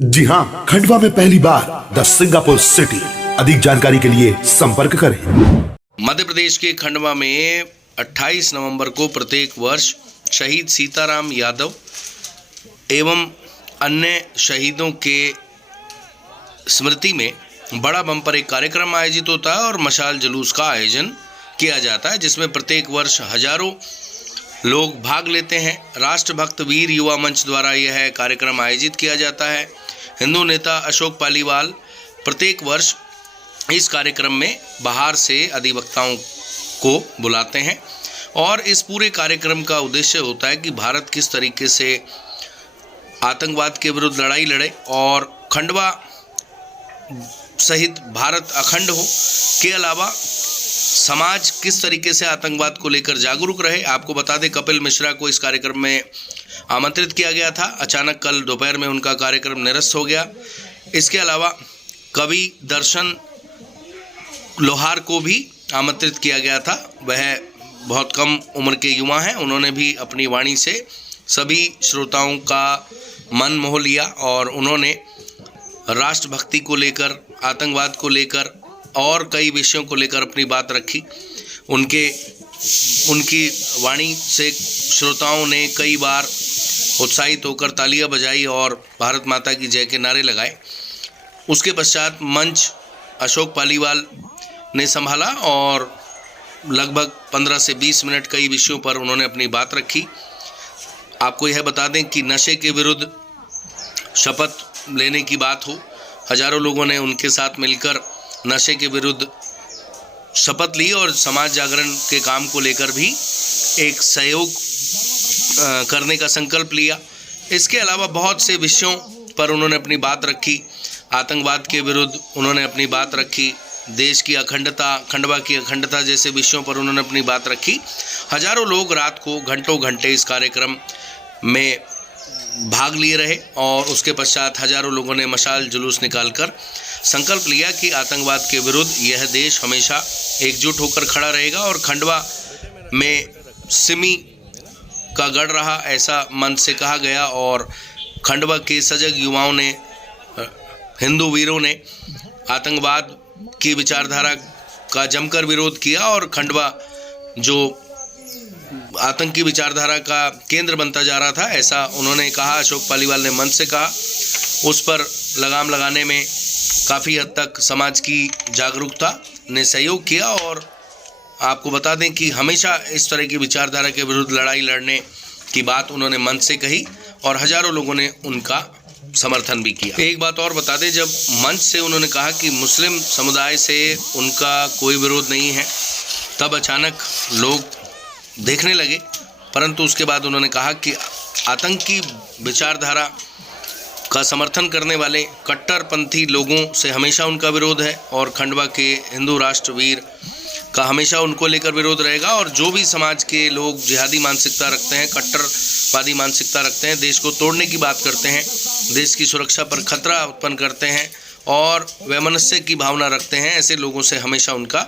जी हाँ, खंडवा में पहली बार द सिंगापुर सिटी। अधिक जानकारी के लिए संपर्क करें। मध्य प्रदेश के खंडवा में 28 नवंबर को प्रत्येक वर्ष शहीद सीताराम यादव एवं अन्य शहीदों के स्मृति में बड़ा बम्पर एक कार्यक्रम आयोजित होता है और मशाल जुलूस का आयोजन किया जाता है, जिसमें प्रत्येक वर्ष हजारों लोग भाग लेते हैं। राष्ट्रभक्त वीर युवा मंच द्वारा यह कार्यक्रम आयोजित किया जाता है। हिंदू नेता अशोक पालीवाल प्रत्येक वर्ष इस कार्यक्रम में बाहर से अधिवक्ताओं को बुलाते हैं और इस पूरे कार्यक्रम का उद्देश्य होता है कि भारत किस तरीके से आतंकवाद के विरुद्ध लड़ाई लड़े और खंडवा सहित भारत अखंड हो, के अलावा समाज किस तरीके से आतंकवाद को लेकर जागरूक रहे। आपको बता दें, कपिल मिश्रा को इस कार्यक्रम में आमंत्रित किया गया था। अचानक कल दोपहर में उनका कार्यक्रम निरस्त हो गया। इसके अलावा कवि दर्शन लोहार को भी आमंत्रित किया गया था। वह बहुत कम उम्र के युवा हैं। उन्होंने भी अपनी वाणी से सभी श्रोताओं का मन मोह लिया और उन्होंने राष्ट्रभक्ति को लेकर, आतंकवाद को लेकर और कई विषयों को लेकर अपनी बात रखी। उनकी वाणी से श्रोताओं ने कई बार उत्साहित होकर तालियां बजाई और भारत माता की जय के नारे लगाए। उसके पश्चात मंच अशोक पालीवाल ने संभाला और लगभग 15 से 20 मिनट कई विषयों पर उन्होंने अपनी बात रखी। आपको यह बता दें कि नशे के विरुद्ध शपथ लेने की बात हो, हजारों लोगों ने उनके साथ मिलकर नशे के विरुद्ध शपथ ली और समाज जागरण के काम को लेकर भी एक सहयोग करने का संकल्प लिया। इसके अलावा बहुत से विषयों पर उन्होंने अपनी बात रखी। आतंकवाद के विरुद्ध उन्होंने अपनी बात रखी, देश की अखंडता, खंडवा की अखंडता जैसे विषयों पर उन्होंने अपनी बात रखी। हजारों लोग रात को घंटों घंटे इस कार्यक्रम में भाग लिए रहे और उसके पश्चात हजारों लोगों ने मशाल जुलूस निकालकर संकल्प लिया कि आतंकवाद के विरुद्ध यह देश हमेशा एकजुट होकर खड़ा रहेगा और खंडवा में सिमी का गढ़ रहा, ऐसा मन से कहा गया। और खंडवा के सजग युवाओं ने, हिंदू वीरों ने आतंकवाद की विचारधारा का जमकर विरोध किया और खंडवा जो आतंकी विचारधारा का केंद्र बनता जा रहा था, ऐसा उन्होंने कहा। अशोक पालीवाल ने मंच से कहा। उस पर लगाम लगाने में काफ़ी हद तक समाज की जागरूकता ने सहयोग किया और आपको बता दें कि हमेशा इस तरह की विचारधारा के विरुद्ध लड़ाई लड़ने की बात उन्होंने मंच से कही और हजारों लोगों ने उनका समर्थन भी किया। एक बात और बता दें, जब मंच से उन्होंने कहा कि मुस्लिम समुदाय से उनका कोई विरोध नहीं है, तब अचानक लोग देखने लगे, परंतु उसके बाद उन्होंने कहा कि आतंकी विचारधारा का समर्थन करने वाले कट्टरपंथी लोगों से हमेशा उनका विरोध है और खंडवा के हिंदू राष्ट्रवीर का हमेशा उनको लेकर विरोध रहेगा। और जो भी समाज के लोग जिहादी मानसिकता रखते हैं, कट्टरवादी मानसिकता रखते हैं, देश को तोड़ने की बात करते हैं, देश की सुरक्षा पर खतरा उत्पन्न करते हैं और वैमनस्य की भावना रखते हैं, ऐसे लोगों से हमेशा उनका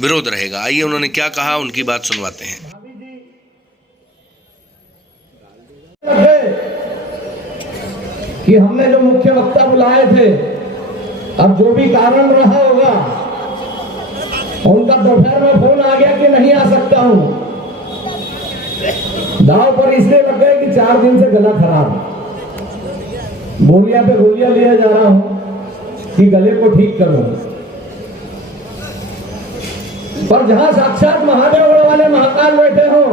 विरोध रहेगा। आइए उन्होंने क्या कहा, उनकी बात सुनवाते हैं। कि हमने जो मुख्य वक्ता बुलाए थे, अब जो भी कारण रहा होगा, उनका दोपहर में फोन आ गया कि नहीं आ सकता हूं। दाव पर इसलिए लग गए कि 4 दिन से गला खराब, गोलियां पे गोलियां लिया जा रहा हूं कि गले को ठीक करूं। पर जहां साक्षात महादेवगढ़ वाले महाकाल बैठे हो,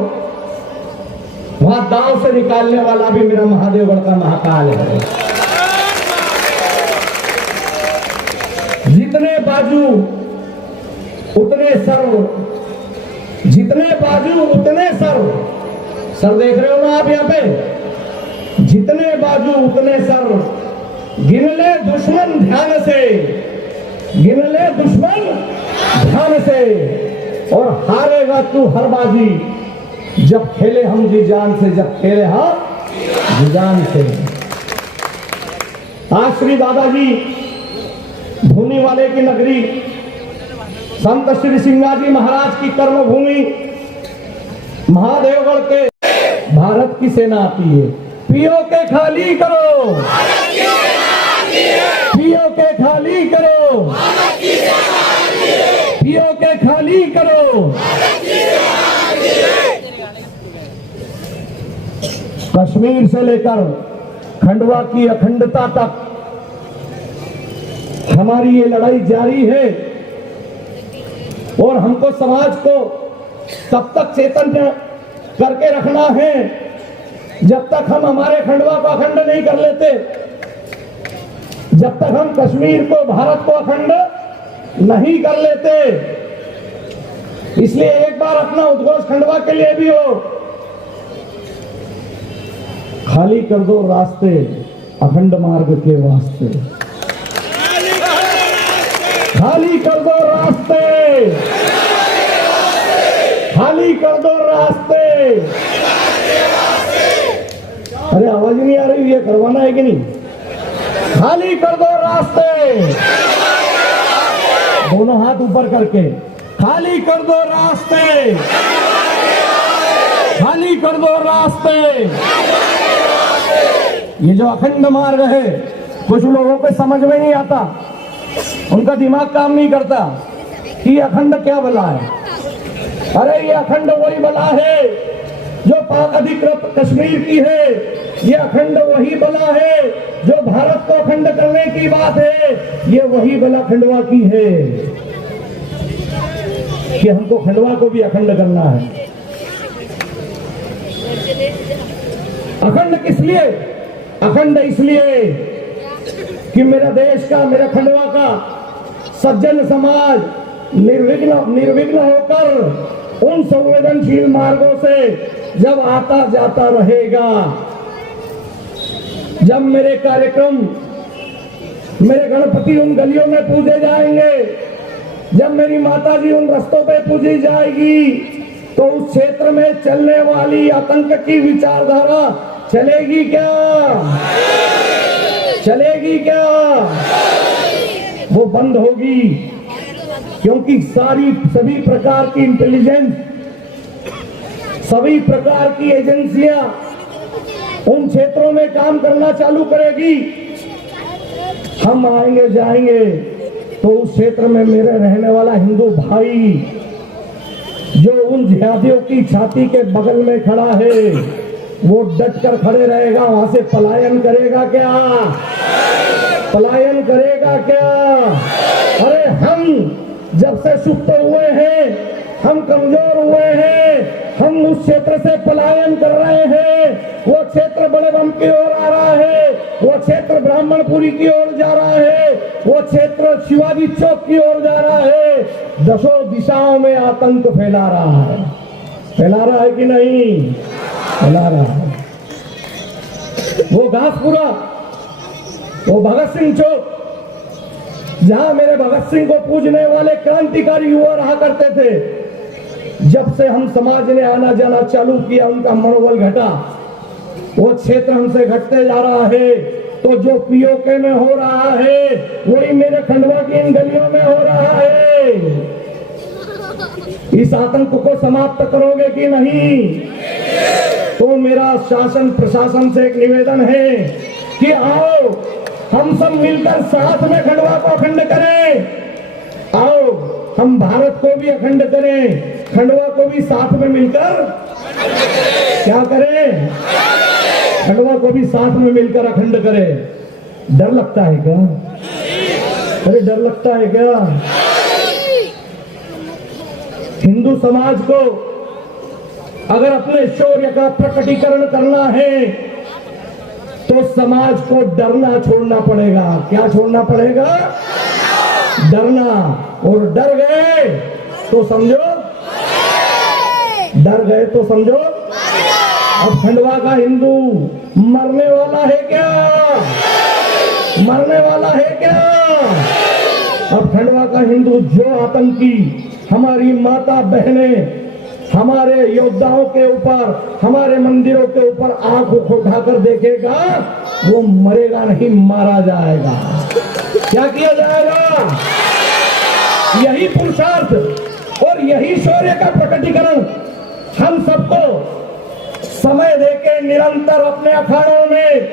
वहां दांव से निकालने वाला भी मेरा महादेवगढ़ का महाकाल है। जितने बाजू उतने सर्व, जितने बाजू उतने सर्व। सर देख रहे हो ना आप यहाँ पे? जितने बाजू उतने सर्व। गिन ले दुश्मन ध्यान से, गिन ले दुश्मन ध्यान से, और हारेगा तू हर बाजी जब खेले हम जी जान से, जब खेले हम जी जान से। आज श्री दादाजी भूमि वाले की नगरी, संत श्री सिंगाजी महाराज की कर्मभूमि महादेवगढ़ के भारत की सेना आती है। पियो के खाली करो, कश्मीर से लेकर खंडवा की अखंडता तक हमारी ये लड़ाई जारी है और हमको समाज को तब तक चैतन्य करके रखना है जब तक हम हमारे खंडवा को अखंड नहीं कर लेते, जब तक हम कश्मीर को, भारत को अखंड नहीं कर लेते। इसलिए एक बार अपना उद्घोष खंडवा के लिए भी हो, खाली कर दो रास्ते अखंड मार्ग के वास्ते, खाली कर दो रास्ते, खाली कर दो रास्ते। अरे आवाज नहीं आ रही, ये करवाना है कि नहीं? खाली कर दो रास्ते, दोनों हाथ ऊपर करके, खाली कर दो रास्ते, खाली कर दो रास्ते। ये जो अखंड मार्ग है कुछ लोगों को समझ में नहीं आता, उनका दिमाग काम नहीं करता कि अखंड क्या बला है। अरे ये अखंड वही बला है जो पाक अधिकृत कश्मीर की है, ये अखंड वही बला है जो भारत को अखंड करने की बात है, ये वही बला खंडवा की है कि हमको खंडवा को भी अखंड करना है। अखंड किस लिए? अखंड इसलिए कि मेरा देश का, मेरा खंडवा का सज्जन समाज निर्विघ्न होकर उन संवेदनशील मार्गों से जब आता जाता रहेगा, जब मेरे कार्यक्रम, मेरे गणपति उन गलियों में पूजे जाएंगे, जब मेरी माता जी उन रास्तों पे पूजी जाएगी, तो उस क्षेत्र में चलने वाली आतंक की विचारधारा चलेगी क्या? चलेगी क्या? वो बंद होगी, क्योंकि सभी प्रकार की इंटेलिजेंस, सभी प्रकार की एजेंसियां उन क्षेत्रों में काम करना चालू करेगी। हम आएंगे जाएंगे तो उस क्षेत्र में मेरे रहने वाला हिंदू भाई जो उन जिहादियों की छाती के बगल में खड़ा है, वो डट कर खड़े रहेगा। वहां से पलायन करेगा क्या? पलायन करेगा क्या? अरे हम जब से सुप्त हुए हैं, हम कमजोर हुए हैं, हम उस क्षेत्र से पलायन कर रहे हैं। वो क्षेत्र बड़े बम की ओर आ रहा है, वो क्षेत्र ब्राह्मणपुरी की ओर जा रहा है, वो क्षेत्र शिवाजी चौक की ओर जा रहा है। दसों दिशाओं में आतंक फैला रहा है। फैला रहा है कि नहीं? फैला रहा है। वो घासपुरा, वो भगत सिंह चौक, जहां मेरे भगत सिंह को पूजने वाले क्रांतिकारी युवा रहा करते थे, जब से हम समाज ने आना जाना चालू किया, उनका मनोबल घटा। वो क्षेत्र हमसे घटते जा रहा है। तो जो पीओके में हो रहा है वही मेरे खंडवा की इन गलियों में हो रहा है। इस आतंक को समाप्त करोगे कि नहीं? तो मेरा शासन प्रशासन से एक निवेदन है कि आओ हम सब मिलकर साथ में खंडवा को अखंड करें। आओ हम भारत को भी अखंड करें, खंडवा को भी साथ में मिलकर क्या करें? खंडवा को भी साथ में मिलकर अखंड करें। डर लगता है क्या? अरे डर लगता है क्या? हिंदू समाज को अगर अपने शौर्य का प्रकटीकरण करना है तो समाज को डरना छोड़ना पड़ेगा। क्या छोड़ना पड़ेगा? डरना। और डर गए तो समझो, डर गए तो समझो अब खंडवा का हिंदू मरने वाला है क्या? मरने वाला है क्या? अब खंडवा का हिंदू जो आतंकी हमारी माता बहनें, हमारे योद्धाओं के ऊपर, हमारे मंदिरों के ऊपर आंख उठाकर देखेगा, वो मरेगा नहीं, मारा जाएगा। क्या किया जाएगा? यही पुरुषार्थ और यही शौर्य का प्रकटीकरण हम सबको समय देके निरंतर अपने अखाड़ों में,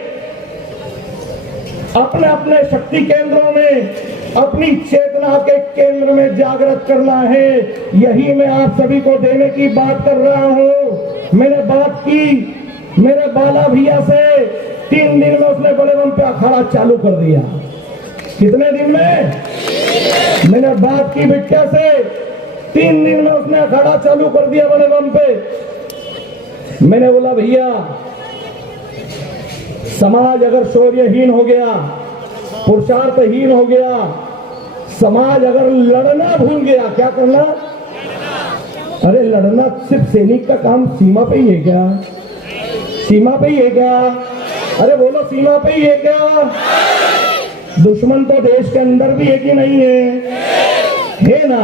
अपने अपने शक्ति केंद्रों में, अपनी चेतना के केंद्र में जागृत करना है। यही मैं आप सभी को देने की बात कर रहा हूं। मैंने बात की मेरे बाला भैया से 3 दिन में उसने बड़े बम पे अखाड़ा चालू कर दिया। कितने दिन में? मेरे बाप की बिटिया से 3 दिन में उसने अखाड़ा चालू कर दिया बड़े बम पे। मैंने बोला भैया, समाज अगर शौर्यहीन हो गया, पुरुषार्थहीन हो गया, समाज अगर लड़ना भूल गया, क्या करना? अरे लड़ना सिर्फ सैनिक का काम सीमा पे ही है क्या? सीमा पे ही है क्या? अरे बोलो, सीमा पे ही है क्या? दुश्मन तो देश के अंदर भी है कि नहीं है ना?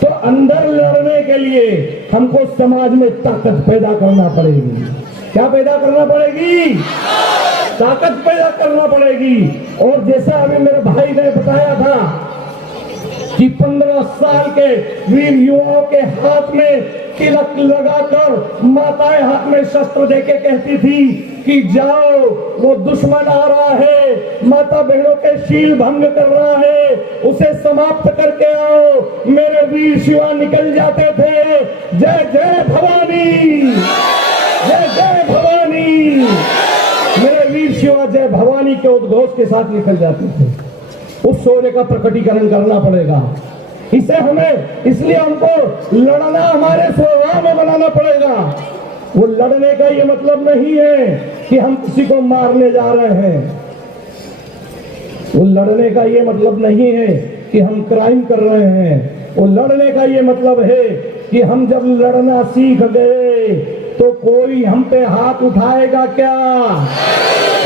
तो अंदर लड़ने के लिए हमको समाज में ताकत पैदा करना पड़ेगी। क्या पैदा करना पड़ेगी? ताकत पैदा करना पड़ेगी। और जैसा अभी मेरे भाई ने बताया था कि 15 साल के वीर युवाओं के हाथ में तिलक लगाकर माताएं हाथ में शस्त्र देके कहती थी कि जाओ, वो दुश्मन आ रहा है, माता बहनों के शील भंग कर रहा है, उसे समाप्त करके आओ। मेरे वीर शिवा निकल जाते थे, जय जय भवानी, जय जय भवानी। मेरे वीर शिवा जय भवानी के उद्घोष के साथ निकल जाते थे। उस शौर्य का प्रकटीकरण करना पड़ेगा। इसे हमें, इसलिए हमको लड़ना हमारे स्वभाव में बनाना पड़ेगा। वो लड़ने का ये मतलब नहीं है कि हम किसी को मारने जा रहे हैं। वो लड़ने का ये मतलब नहीं है कि हम क्राइम कर रहे हैं। वो लड़ने का ये मतलब है कि हम जब लड़ना सीख गए तो कोई हम पे हाथ उठाएगा क्या?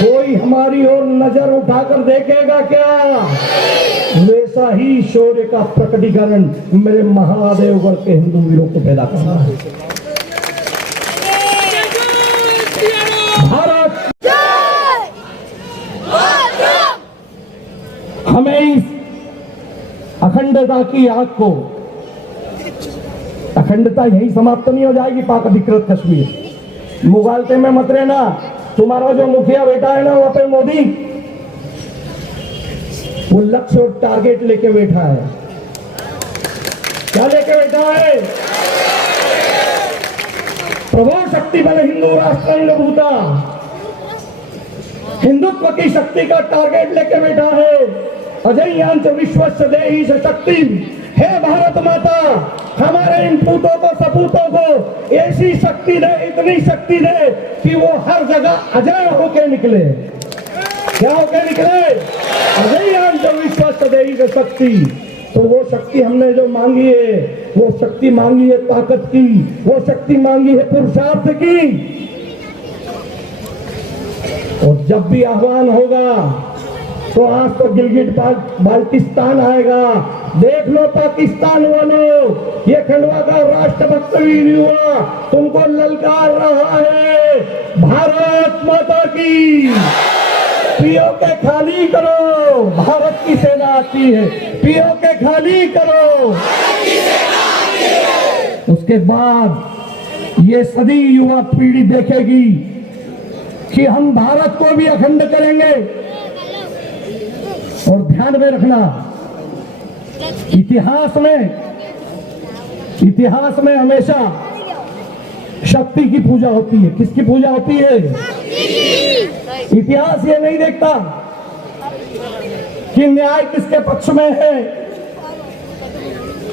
कोई हमारी ओर नजर उठाकर देखेगा क्या? वैसा ही शौर्य का प्रकटीकरण मेरे महादेवगढ़ के हिंदू वीरों को पैदा करना है। भारत हमें इस अखंडता की आग को, अखंडता यही समाप्त नहीं हो जाएगी पाक अधिकृत कश्मीर। मुगालते में मत रहना। तुम्हारा जो मुखिया बैठा है ना वहां पे मोदी, वो लक्ष्य और टारगेट लेके बैठा है। क्या लेके बैठा है? प्रभो शक्ति बल हिंदू राष्ट्र भूता, हिंदुत्व की शक्ति का टारगेट लेके बैठा है। अजय यांच विश्वस्य देहि शक्ति, हे भारत माता, हमारे इन पूतों को, सपूतों को ऐसी शक्ति दे, इतनी शक्ति दे कि वो हर जगह अजय होके निकले। क्या होके निकले? अजय यांच विश्वस्य देहि शक्ति। तो वो शक्ति हमने जो मांगी है, वो शक्ति मांगी है ताकत की, वो शक्ति मांगी है पुरुषार्थ की। और जब भी आह्वान होगा तो आज तो गिलगिट बाल्टिस्तान आएगा। देख लो पाकिस्तान वालों, ये खंडवा का राष्ट्रभक्त वीर युवा तुमको ललकार रहा है। भारत माता की, पीओ के खाली करो, भारत की सेना आती है। पीओ के खाली करो। उसके बाद ये सदी युवा पीढ़ी देखेगी कि हम भारत को भी अखंड करेंगे। और ध्यान में रखना, इतिहास में हमेशा शक्ति की पूजा होती है। किसकी पूजा होती है? इतिहास ये नहीं देखता कि न्याय किसके पक्ष में है,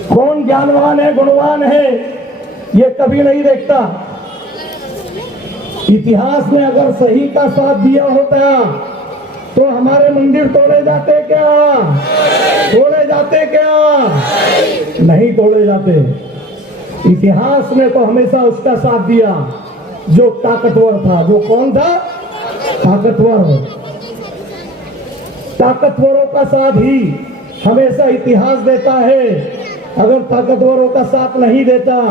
कौन ज्ञानवान है, गुणवान है, ये कभी नहीं देखता। इतिहास ने अगर सही का साथ दिया होता तो हमारे मंदिर तोड़े जाते क्या? तोड़े जाते क्या? नहीं तोड़े जाते। इतिहास ने तो हमेशा उसका साथ दिया जो ताकतवर था। जो कौन था? ताकतवर। ताकतवरों का साथ ही हमेशा इतिहास देता है। अगर ताकतवरों का साथ नहीं देता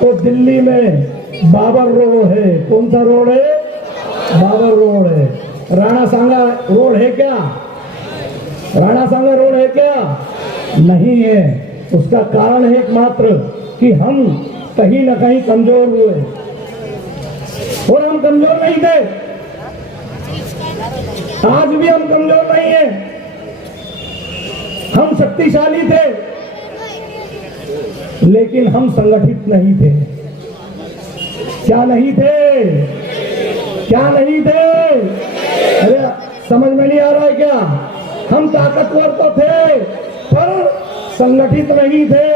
तो दिल्ली में बाबर रोड है। कौन सा रोड है? बाबर रोड है। राणा सांगा रोड है क्या? राणा सांगा रोड है क्या? नहीं है। उसका कारण है एकमात्र कि हम कहीं ना कहीं कमजोर हुए। और हम कमजोर नहीं थे, आज भी हम कमजोर नहीं है। हम शक्तिशाली थे लेकिन हम संगठित नहीं थे। क्या नहीं थे? क्या नहीं थे? अरे समझ में नहीं आ रहा है क्या? हम ताकतवर तो थे पर संगठित नहीं थे,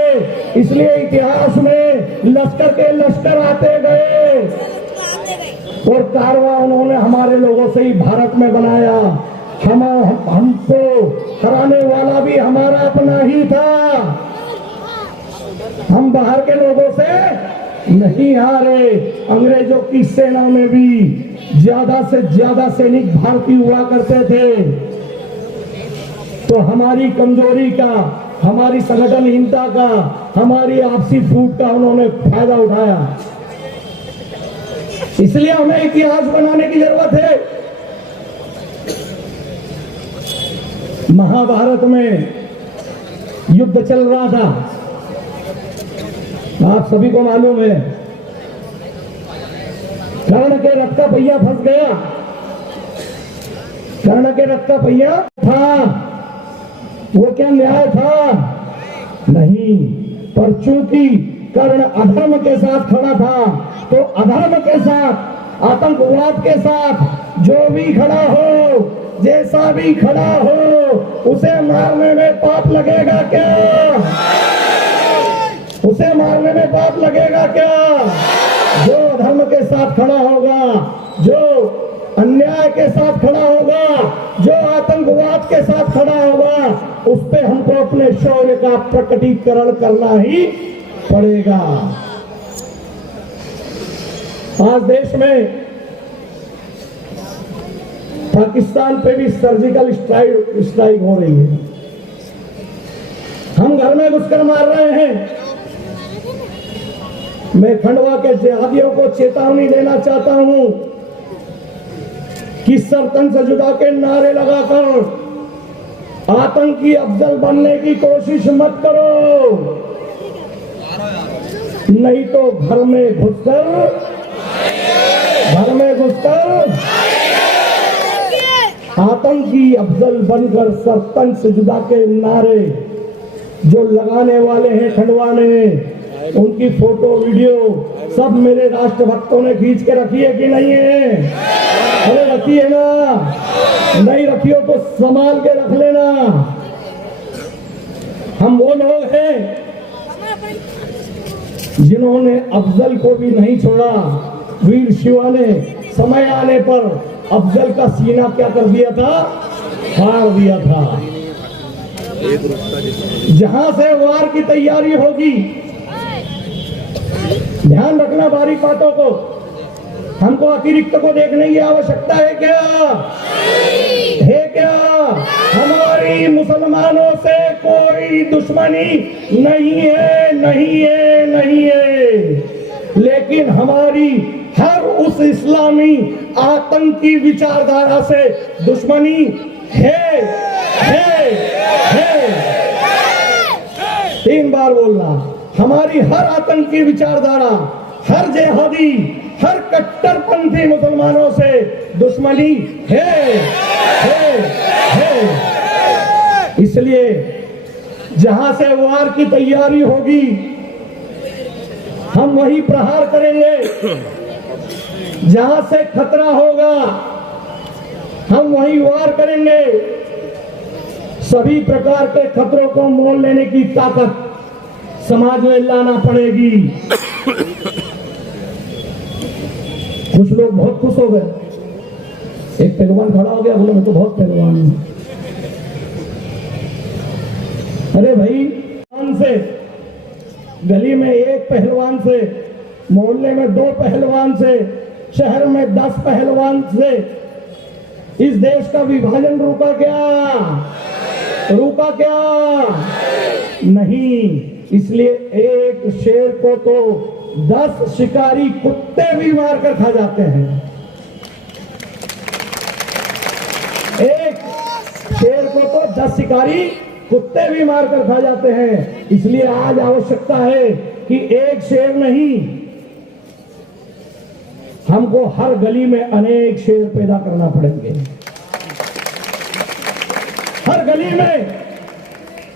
इसलिए इतिहास में लश्कर के लश्कर आते गए और कारवा उन्होंने हमारे लोगों से ही भारत में बनाया। हमको हराने वाला भी हमारा अपना ही था। हम बाहर के लोगों से नहीं हारे। अंग्रेजों की सेना में भी ज्यादा से ज्यादा सैनिक भारतीय हुआ करते थे। तो हमारी कमजोरी का, हमारी संगठनहीनता का, हमारी आपसी फूट का उन्होंने फायदा उठाया। इसलिए हमें इतिहास बनाने की जरूरत है। महाभारत में युद्ध चल रहा था, आप सभी को मालूम है। कर्ण के रथ का पहिया फंस गया। कर्ण के रथ का पहिया था, वो क्या न्याय था? नहीं, पर चूंकि कर्ण अधर्म के साथ खड़ा था, तो अधर्म के साथ, आतंकवाद के साथ जो भी खड़ा हो, जैसा भी खड़ा हो, उसे मारने में पाप लगेगा क्या? उसे मारने में पाप लगेगा क्या? जो अधर्म के साथ खड़ा होगा, जो अन्याय के साथ खड़ा होगा, जो आतंकवाद के साथ खड़ा होगा, उस पे हमको अपने शौर्य का प्रकटीकरण करना ही पड़ेगा। आज देश में पाकिस्तान पे भी सर्जिकल स्ट्राइक हो रही है। हम घर में घुसकर मार रहे हैं। मैं खंडवा के जिहादियों को चेतावनी देना चाहता हूं कि सरतन से जुदा के नारे लगाकर आतंकी अफजल बनने की कोशिश मत करो, नहीं तो घर में घुसकर आतंकी अफजल बनकर सरपंच से जुदा के नारे जो लगाने वाले हैं खंडवा में, उनकी फोटो वीडियो सब मेरे राष्ट्रभक्तों ने खींच के रखी है कि नहीं है? अरे रखी है ना? नहीं रखी हो तो संभाल के रख लेना। हम वो लोग हैं जिन्होंने अफजल को भी नहीं छोड़ा। वीर शिवा ने समय आने पर अफजल का सीना क्या कर दिया था? फाड़ दिया था। जहां से वार की तैयारी होगी, ध्यान रखना बारीक बातों को। हमको अतिरिक्त को देखने की आवश्यकता है क्या? है क्या? हमारी मुसलमानों से कोई दुश्मनी नहीं है, नहीं है, नहीं है। लेकिन हमारी हर उस इस्लामी आतंकी विचारधारा से दुश्मनी है। 3 बार बोलना। हमारी हर आतंकी विचारधारा, हर जिहादी, हर कट्टरपंथी मुसलमानों से दुश्मनी है। इसलिए जहां से वार की तैयारी होगी, हम वही प्रहार करेंगे। जहां से खतरा होगा, हम वही वार करेंगे। सभी प्रकार के खतरों को मोल लेने की ताकत समाज में लाना पड़ेगी। कुछ लोग बहुत खुश हो गए। एक पहलवान खड़ा हो गया, बोले मैं तो बहुत पहलवान हूं। अरे भाई, से गली में 1 पहलवान से, मोहल्ले में 2 पहलवान से, शहर में 10 पहलवान से इस देश का विभाजन रुका क्या? रुका क्या? नहीं। इसलिए एक शेर को तो 10 शिकारी कुत्ते भी मारकर खा जाते हैं। एक शेर को तो 10 शिकारी कुत्ते भी मारकर खा जाते हैं। इसलिए आज आवश्यकता है कि एक शेर नहीं, हमको हर गली में अनेक शेर पैदा करना पड़ेंगे। हर गली में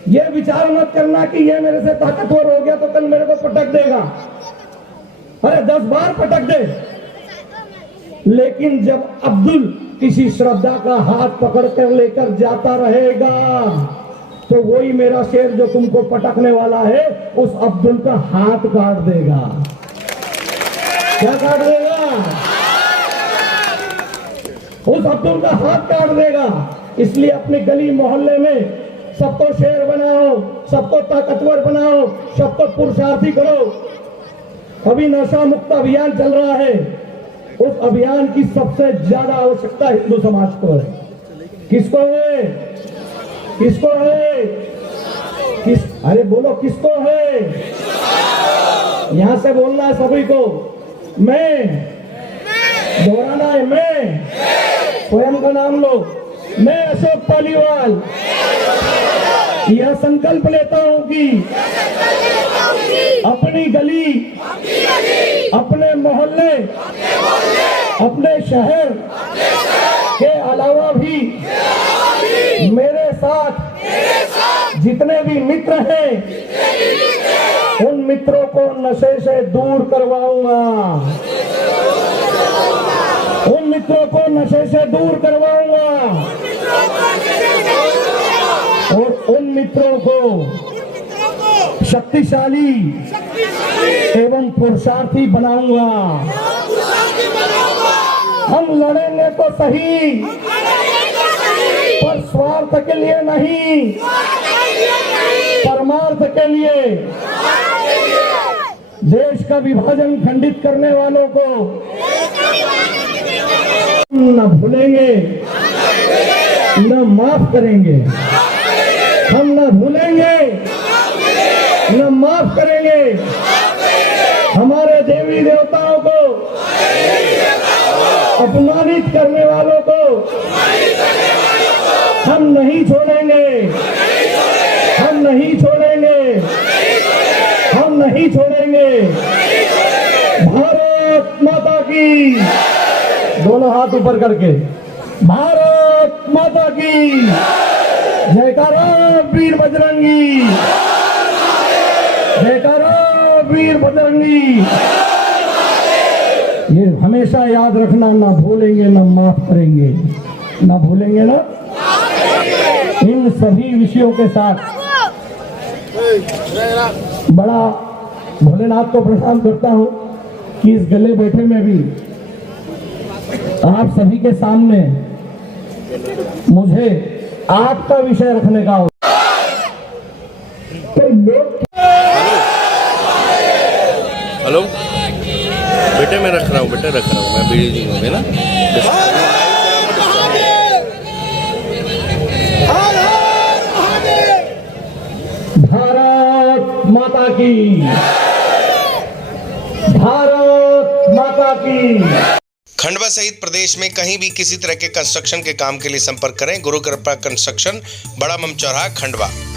ये विचार मत करना कि ये मेरे से ताकतवर हो गया तो कल मेरे को पटक देगा। अरे 10 बार पटक दे, लेकिन जब अब्दुल किसी श्रद्धा का हाथ पकड़कर लेकर जाता रहेगा तो वही मेरा शेर जो तुमको पटकने वाला है उस अब्दुल का हाथ काट देगा। क्या काट देगा? उस अब्दुल का हाथ काट देगा। इसलिए अपनी गली मोहल्ले में सबको शेर बनाओ, सबको ताकतवर बनाओ, सबको पुरुषार्थी करो। अभी नशा मुक्त अभियान चल रहा है, उस अभियान की सबसे ज्यादा आवश्यकता हिंदू समाज को है। किसको है? किसको है? अरे बोलो किसको है? यहां से बोलना है सभी को। मैं, दोहराना है मैं, स्वयं का नाम लो। मैं अशोक पालीवाल यह संकल्प लेता हूं कि अपनी गली, अपने मोहल्ले, अपने शहर के अलावा भी मेरे साथ जितने भी मित्र हैं उन मित्रों को नशे से दूर करवाऊंगा। उन मित्रों को नशे से दूर करवाऊंगा और उन मित्रों को शक्तिशाली एवं पुरुषार्थी बनाऊंगा। हम लड़ेंगे तो सही, पर स्वार्थ के लिए नहीं, परमार्थ के लिए। देश का विभाजन खंडित करने वालों को न भूलेंगे न माफ करेंगे। हम न भूलेंगे न माफ करेंगे। हमारे देवी देवताओं को अपमानित करने वालों को हम नहीं छोड़ेंगे। हम नहीं छोड़ेंगे। हम नहीं छोड़ेंगे। भारत माता की, दोनों हाथ ऊपर करके, भारत माता की जयकारा वीर बजरंगी, जयकारा वीर बजरंगी। ये हमेशा याद रखना, ना भूलेंगे ना माफ करेंगे, ना भूलेंगे ना। इन सभी विषयों के साथ बड़ा भोलेनाथ को प्रणाम करता हूं कि इस गले बैठे में भी आप सभी के सामने मुझे आपका विषय रखने का हेलो बेटे, मैं रख रहा हूँ बेटे, रख रहा हूँ मैं बिजी हूँ ना। भारत माता की, भारत माता की। खंडवा सहित प्रदेश में कहीं भी किसी तरह के कंस्ट्रक्शन के काम के लिए संपर्क करें गुरु कृपा कंस्ट्रक्शन, बड़ा मम चौराहा, खंडवा।